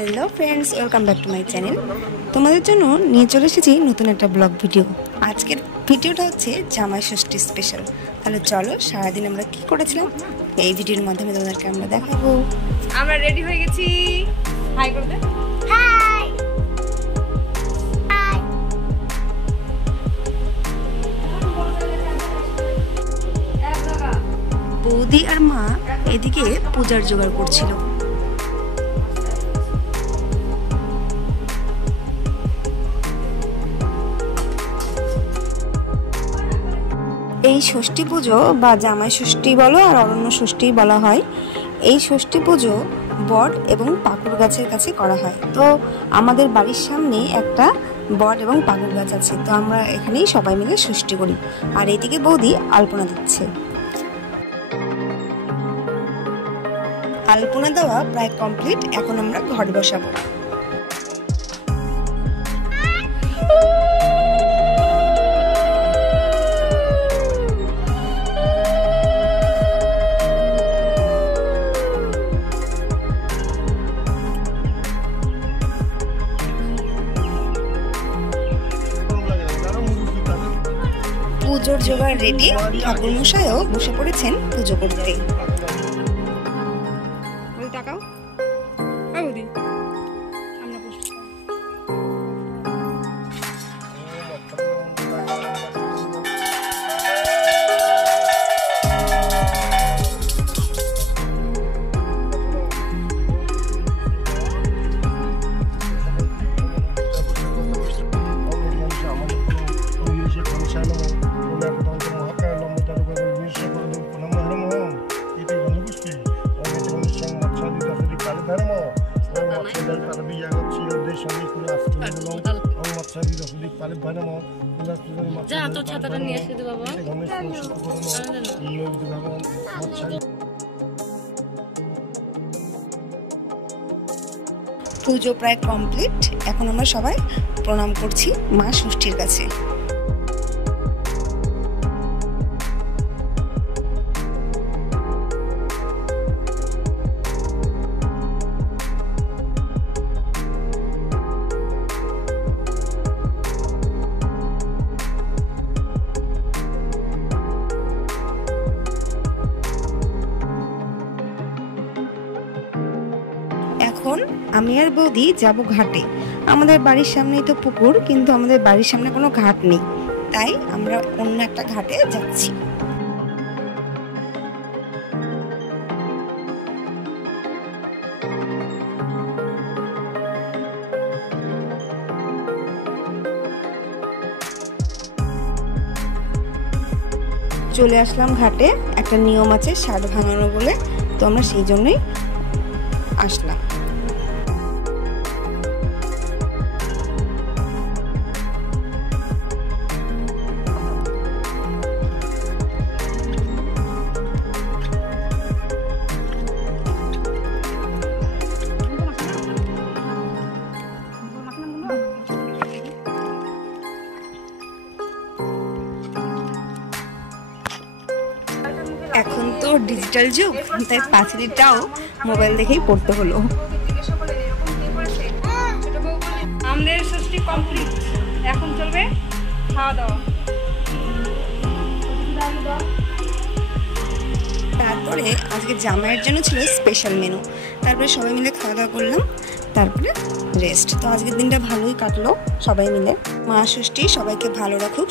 Hello friends, welcome back to my channel. তোমাদের জন্য নিয়ে চলে এসেছি নতুন একটা ব্লগ ভিডিও। আজকের ভিডিওটা হচ্ছে জামাই ষষ্ঠী স্পেশাল। তাহলে চলো সারাদিন আমরা কি করেছিলাম এই ভিডিওর মাধ্যমে তোমাদেরকে আমরা দেখাবো। আমরা রেডি হয়ে গেছি। হাই করে দে। High high. বৌদি আর মা এদিকে পূজার জোগাড় করছিল। এই ষষ্ঠী পুজো বা জামাই ষষ্ঠী বলো আর অরণ্য ষষ্ঠী বলা হয়। এই ষষ্ঠী পুজো বট এবং পাকুড় গাছের কাছে করা হয়। তো আমাদের বাড়ির সামনে একটা বট এবং পাকুড় গাছ আছে, তো আমরা এখানেই সবাই মিলে ষষ্ঠী করি। আর এইদিকে বৌদি আলপনা দিচ্ছে। আলপনা দেওয়া প্রায় কমপ্লিট, এখন আমরা ঘট বসাবো। পুজোর জোগাড় রেডি, ঠাকুর মশাইও বসে পড়েছেন পুজো করতে। পুজো প্রায় কমপ্লিট, এখন আমরা সবাই প্রণাম করছি মা ষষ্ঠীর কাছে। এখন আমি আর বৌদি যাব ঘাটে। আমাদের বাড়ির সামনেই তো পুকুর, কিন্তু আমাদের বাড়ির সামনে কোনো ঘাট নেই, তাই আমরা অন্য একটা ঘাটে যাচ্ছি। চলে আসলাম ঘাটে। একটা নিয়ম আছে ষাট ভাঙানো বলে, তো আমরা সেই জন্যই আসলাম। এখন তো ডিজিটাল যুগ, তাই পাঁচিলটাও মোবাইল দেখেই পড়তে হলো। আমাদের ষষ্ঠী কমপ্লিট, এখন চলবে খাওয়া দাওয়া। তারপরে আজকে জামাইয়ের জন্য ছিল স্পেশাল মেনু। তারপরে সবাই মিলে খাওয়া দাওয়া করলাম, তারপরে রেস্ট। তো আজকের দিনটা ভালোই কাটলো সবাই মিলে। মা ষষ্ঠী সবাইকে ভালো রাখুক।